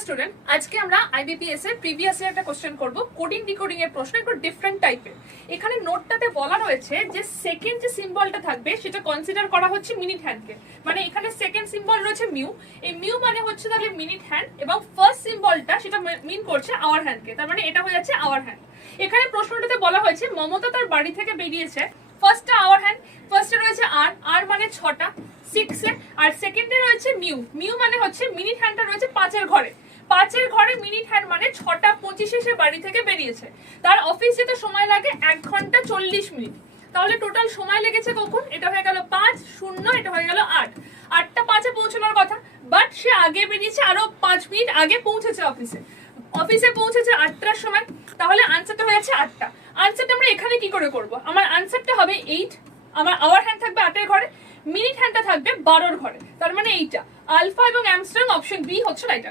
Hello student, আজকে আমরা IBPS এর প্রিভিয়াস ইয়ার একটা কোশ্চেন করব। কোডিং ডিকোডিং এর প্রশ্ন, একটু ডিফারেন্ট টাইপের। এখানে নোটটাতে বলা রয়েছে যে সেকেন্ড যে সিম্বলটা থাকবে সেটা কনসিডার করা হচ্ছে মিনিট হ্যান্ডকে। মানে এখানে সেকেন্ড সিম্বল রয়েছে মিউ, এই মিউ মানে হচ্ছে তাহলে মিনিট হ্যান্ড, এবং ফার্স্ট সিম্বলটা সেটা মিন করছে আওয়ার হ্যান্ডকে, তার মানে এটা হয়ে যাচ্ছে আওয়ার হ্যান্ড। এখানে প্রশ্নটাতে বলা হয়েছে মমতা তার বাড়ি থেকে বেরিয়েছে, ফার্স্টটা আওয়ার হ্যান্ড, ফার্স্টে রয়েছে আর, আর মানে 6টা 6 এ, আর সেকেন্ডে রয়েছে মিউ, মিউ মানে হচ্ছে মিনিট হ্যান্ডটা রয়েছে 5-এর ঘরে, 5-এর ঘরে মিনিট হ্যান্ড মানে 6:25 সে বাড়ি থেকে বেরিয়েছে। তার অফিস যেতে সময় লাগে 1 ঘন্টা 40 মিনিট। তাহলে টোটাল সময় লেগেছে কখন? এটা হয়ে গেল 5-0, এটা হয়ে গেল 8। 8:05-এ পৌঁছানোর কথা, বাট সে আগে বেরিয়েছে, আরো 5 মিনিট আগে পৌঁছেছে অফিসে। অফিসে পৌঁছেছে 8টার সময়, তাহলে আনসারটা হয়ে যাচ্ছে 8টা। আনসারটা আমরা এখানে কি করে করব? আমার আনসারটা হবে 8, আমার আওয়ার হ্যান্ড থাকবে 8-এর ঘরে, মিনিট হ্যান্ডটা থাকবে 12-এর ঘরে, তার মানে এইটা আলফা এবং অ্যামস্ট্রং অপশন বি হচ্ছে রাইট আনসার।